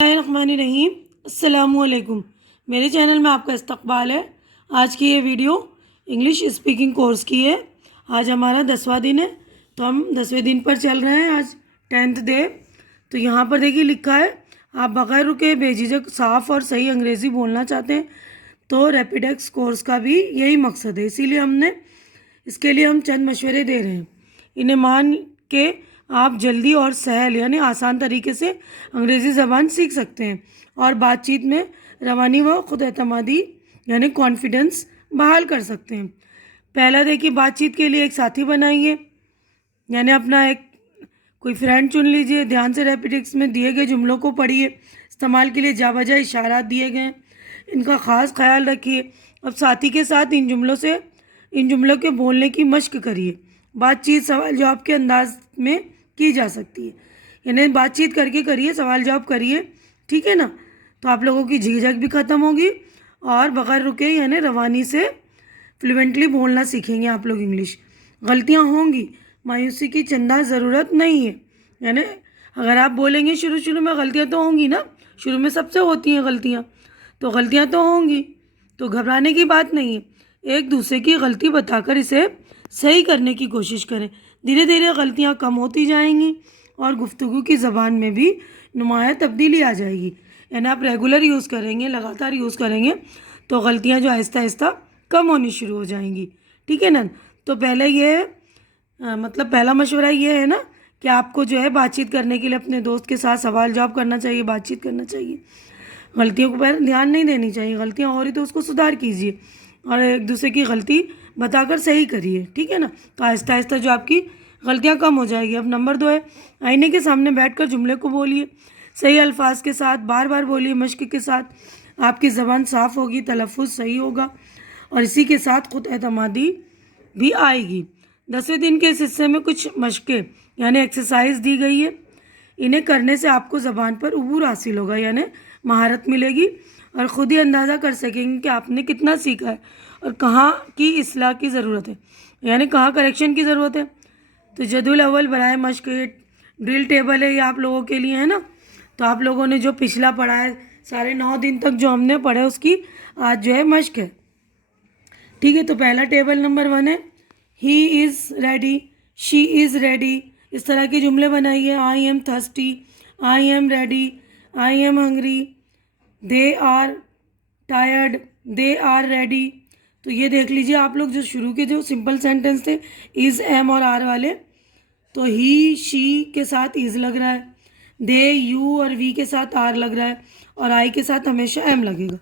रहीम अस्सलामुअलैकुम। मेरे चैनल में आपका इस्तकबाल है। आज की ये वीडियो इंग्लिश स्पीकिंग कोर्स की है। आज हमारा 10वां दिन है, तो हम 10वें दिन पर चल रहे हैं। आज 10th डे। तो यहाँ पर देखिए लिखा है, आप बगैर रुके बेझिझक साफ़ और सही अंग्रेज़ी बोलना चाहते हैं तो रैपिडेक्स कोर्स का भी यही मकसद है। इसीलिए हमने इसके लिए हम चंद मशवरे दे रहे हैं। इन्हें मान के आप जल्दी और सहल यानी आसान तरीके से अंग्रेज़ी ज़बान सीख सकते हैं और बातचीत में रवानी व खुद एतमादी यानी कॉन्फिडेंस बहाल कर सकते हैं। पहला देखिए, बातचीत के लिए एक साथी बनाइए, यानी अपना एक कोई फ्रेंड चुन लीजिए। ध्यान से रैपिडेक्स में दिए गए जुमलों को पढ़िए। इस्तेमाल के लिए जावजा इशारात दिए गए हैं, इनका ख़ास ख्याल रखिए। अब साथी के साथ इन जुमलों के बोलने की मश्क करिए। बातचीत सवाल जवाब के अंदाज में की जा सकती है, यानी बातचीत करके करिए, सवाल जवाब करिए, ठीक है ना। तो आप लोगों की झिझक भी ख़त्म होगी और बगैर रुके यानी रवानी से फ्लुएंटली बोलना सीखेंगे आप लोग इंग्लिश। गलतियाँ होंगी, मायूसी की चंदा ज़रूरत नहीं है। यानी अगर आप बोलेंगे शुरू शुरू में गलतियाँ तो होंगी ना, शुरू में सबसे होती हैं गलतियाँ, तो गलतियाँ तो होंगी, तो घबराने की बात नहीं है। एक दूसरे की गलती बताकर इसे सही करने की कोशिश करें। धीरे धीरे गलतियाँ कम होती जाएंगी और गुफ्तगू की ज़बान में भी नुमाया तब्दीली आ जाएगी। यानी आप रेगुलर यूज़ करेंगे, लगातार यूज़ करेंगे तो गलतियाँ जो आहिस्ता आहिस्ता कम होनी शुरू हो जाएंगी, ठीक है ना। तो पहले ये पहला मशवरा ये है ना कि आपको जो है बातचीत करने के लिए अपने दोस्त के साथ सवाल जवाब करना चाहिए, बातचीत करना चाहिए। गलतियों पर ध्यान नहीं देनी चाहिए। गलतियाँ हो रही तो उसको सुधार कीजिए और एक दूसरे की गलती बताकर सही करिए, ठीक है ना। तो आहिस्ता आहिस्ता जो आपकी गलतियाँ कम हो जाएगी। अब नंबर 2 है, आईने के सामने बैठकर जुमले को बोलिए। सही अल्फाज के साथ बार बार बोलिए। मश्क के साथ आपकी ज़बान साफ़ होगी, तलफ़ुज़ सही होगा और इसी के साथ खुद एतमादी भी आएगी। 10वें दिन के इस हिस्से में कुछ मशक़ें यानी एक्सरसाइज दी गई है। इन्हें करने से आपको ज़बान पर उबूर हासिल होगा, यानी महारत मिलेगी और ख़ुद ही अंदाज़ा कर सकेंगे कि आपने कितना सीखा है और कहाँ की इस्लाह की ज़रूरत है, यानी कहाँ करेक्शन की ज़रूरत है। तो जदुल अव्वल बराए मश्क ड्रिल टेबल है, ये आप लोगों के लिए है ना। तो आप लोगों ने जो पिछला पढ़ा है, सारे 9 दिन तक जो हमने पढ़ा है उसकी आज जो है मश्क है, ठीक है। तो पहला टेबल नंबर 1 है, he is ready, she is ready. इस तरह के जुमले बनाइए। I am thirsty, I am ready, I am hungry, they are tired, they are ready. तो ये देख लीजिए आप लोग, जो शुरू के जो सिंपल सेंटेंस थे इज़, एम और आर वाले, तो ही शी के साथ इज़ लग रहा है, दे यू और वी के साथ आर लग रहा है और आई के साथ हमेशा एम लगेगा,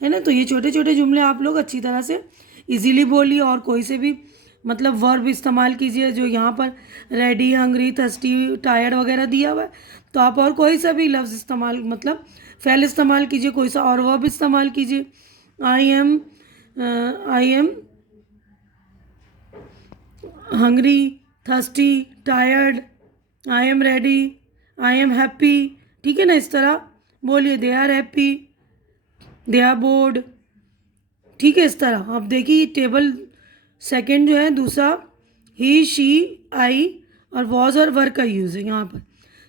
है ना। तो ये छोटे छोटे जुमले आप लोग अच्छी तरह से इजीली बोलिए और कोई से भी वर्ब इस्तेमाल कीजिए। जो यहाँ पर रेडी, हंग्री, थर्स्टी, टायर्ड वगैरह दिया हुआ है, तो आप और कोई सा भी लफ्ज़ इस्तेमाल फ़ेल इस्तेमाल कीजिए, कोई सा और वर्ब इस्तेमाल कीजिए। I am hungry, thirsty, tired, I am ready, I am happy, ठीक है ना। इस तरह बोलिए। They are happy, they are bored, ठीक है। इस तरह अब देखिए टेबल सेकंड जो है दूसरा, ही शी आई और वॉज और वर का यूज़ है यहाँ पर।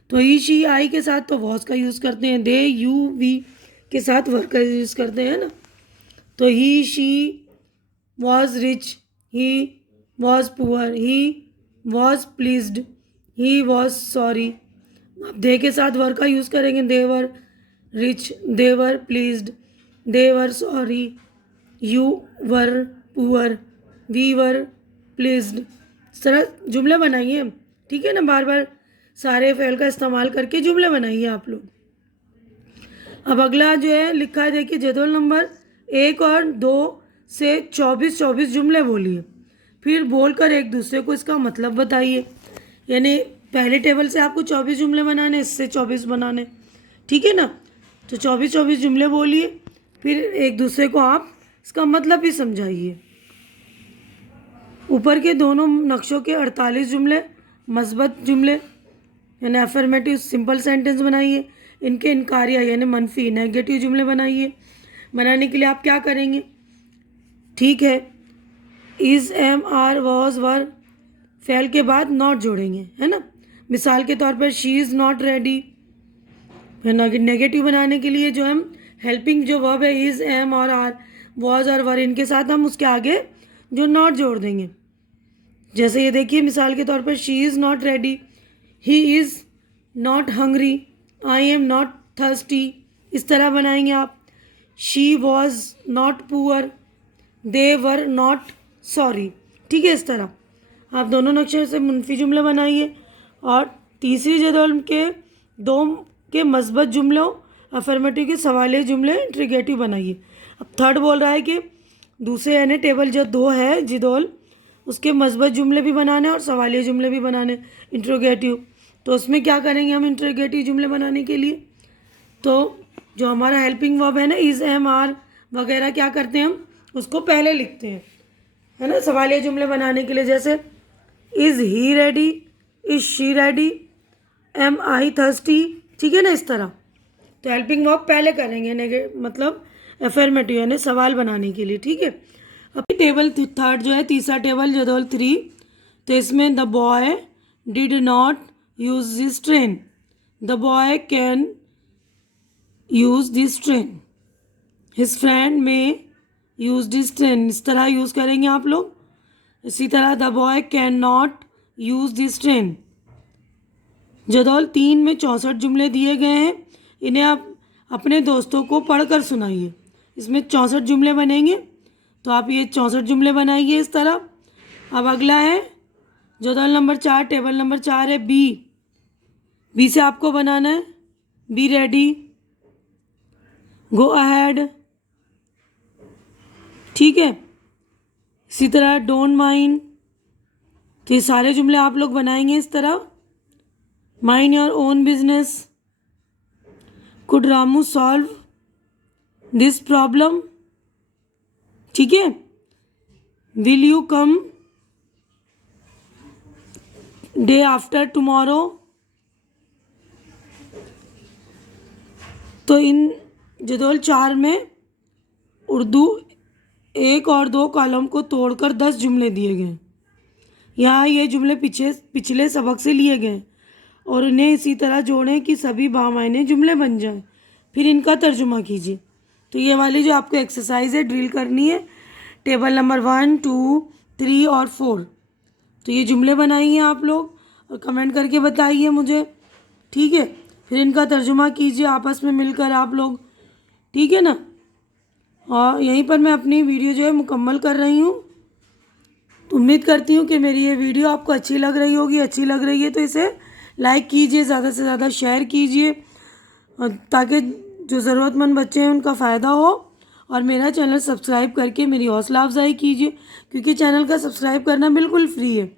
तो ही शी आई के साथ तो वॉज का यूज़ करते हैं, दे यू वी के साथ वर का यूज़ करते हैं ना। तो he she was rich, he was poor, he was pleased, he was sorry. अब दे के साथ वर का यूज़ करेंगे। They were rich, they were pleased, they were sorry, you were poor, we were pleased. इस तरह जुमले बनाइए, ठीक है ना। बार बार सारे फ़ेल का इस्तेमाल करके जुमले बनाइए आप लोग। अब अगला जो है लिखा है, देखिए जदवल नंबर 1 और 2 से 24 जुमले बोलिए, फिर बोलकर एक दूसरे को इसका मतलब बताइए। यानी पहले टेबल से आपको 24 जुमले बनाने, इससे 24 बनाने, ठीक है ना। तो 24 जुमले बोलिए, फिर एक दूसरे को आप इसका मतलब भी समझाइए। ऊपर के दोनों नक्शों के 48 जुमले मस्बत जुमले यानी अफर्मेटिव सिंपल सेंटेंस बनाइए। इनके इनकारिया यानी मनफी नेगेटिव जुमले बनाइए। बनाने के लिए आप क्या करेंगे, ठीक है, is, am, are, was, were, fail के बाद नॉट जोड़ेंगे, है ना। मिसाल के तौर पर शी इज़ नॉट रेडी, फिर नेगेटिव बनाने के लिए जो हम हेल्पिंग जो वर्ब है इज़, एम और आर, वॉज और वर, इनके साथ हम उसके आगे जो नॉट जोड़ देंगे। जैसे ये देखिए मिसाल के तौर पर she is not ready, he is not hungry, I am not thirsty, इस तरह बनाएंगे आप। She was not poor, they were not sorry. ठीक है, इस तरह आप दोनों नक्शे से मुनफी जुमले बनाइए। और तीसरी जदौल के दो के मस्बत जुमलों, अफर्मेटिव के सवालिया जुमले, इंट्रीगेटिव बनाइए। अब थर्ड बोल रहा है कि दूसरे यानी टेबल जो दो है जिदौल, उसके मस्बत जुमले भी बनाने और सवालिया जुमले भी बनाने, इंट्रोगेटिव। तो उसमें क्या करेंगे हम इंट्रोगेटिव जुमले बनाने के लिए? तो जो हमारा हेल्पिंग वर्ब है ना, इज़, एम, आर वगैरह, क्या करते हैं हम उसको पहले लिखते हैं, है ना, सवालिया जुमले बनाने के लिए। जैसे is he ready, is she ready, am I thirsty. ठीक है ना, इस तरह। तो हेल्पिंग वर्ब पहले करेंगे, मतलब अफर्मेटिव यानी सवाल बनाने के लिए। ठीक है। अब टेबल थर्ड जो है, तीसरा टेबल जदौल 3, तो इसमें the boy did not use this train, the boy can use this train, his friend may use this train, इस तरह यूज़ करेंगे आप लोग। इसी तरह the boy can not use this train. जदौल 3 में 64 जुमले दिए गए हैं, इन्हें आप अपने दोस्तों को पढ़कर सुनाइए। इसमें 64 जुमले बनेंगे, तो आप ये 64 जुमले बनाइए इस तरह। अब अगला है जदौल नंबर 4, टेबल नंबर 4 है बी। बी से आपको बनाना है बी रेडी, गो अहेड। ठीक है। इसी तरह डोंट माइंड। तो ये सारे जुमले आप लोग बनाएंगे इस तरह। Mind your own business, could Ramu solve this problem. ठीक है। Will you come day after tomorrow. तो इन जदौल 4 में उर्दू 1 और 2 कॉलम को तोड़कर 10 जुमले दिए गए। यहाँ ये जुमले पिछले सबक से लिए गए और उन्हें इसी तरह जोड़ें कि सभी बामायने जुमले बन जाएं। फिर इनका तर्जुमा कीजिए। तो ये वाली जो आपको एक्सरसाइज है ड्रिल करनी है, टेबल नंबर 1, 2, 3 और 4। तो ये जुमले बनाइए आप लोग और कमेंट करके बताइए मुझे। ठीक है। फिर इनका तर्जुमा कीजिए आपस में मिलकर आप लोग। ठीक है ना। और यहीं पर मैं अपनी वीडियो जो है मुकम्मल कर रही हूँ। तो उम्मीद करती हूँ कि मेरी ये वीडियो आपको अच्छी लग रही होगी। अच्छी लग रही है तो इसे लाइक कीजिए, ज़्यादा से ज़्यादा शेयर कीजिए, ताकि जो ज़रूरतमंद बच्चे हैं उनका फ़ायदा हो। और मेरा चैनल सब्सक्राइब करके मेरी हौसला अफजाई कीजिए, क्योंकि चैनल का सब्सक्राइब करना बिल्कुल फ्री है।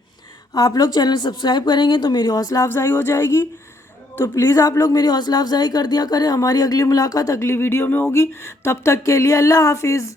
आप लोग चैनल सब्सक्राइब करेंगे तो मेरी हौसला अफजाई हो जाएगी। तो प्लीज़ आप लोग मेरी हौसला अफजाई कर दिया करें। हमारी अगली मुलाकात अगली वीडियो में होगी। तब तक के लिए अल्लाह हाफिज़।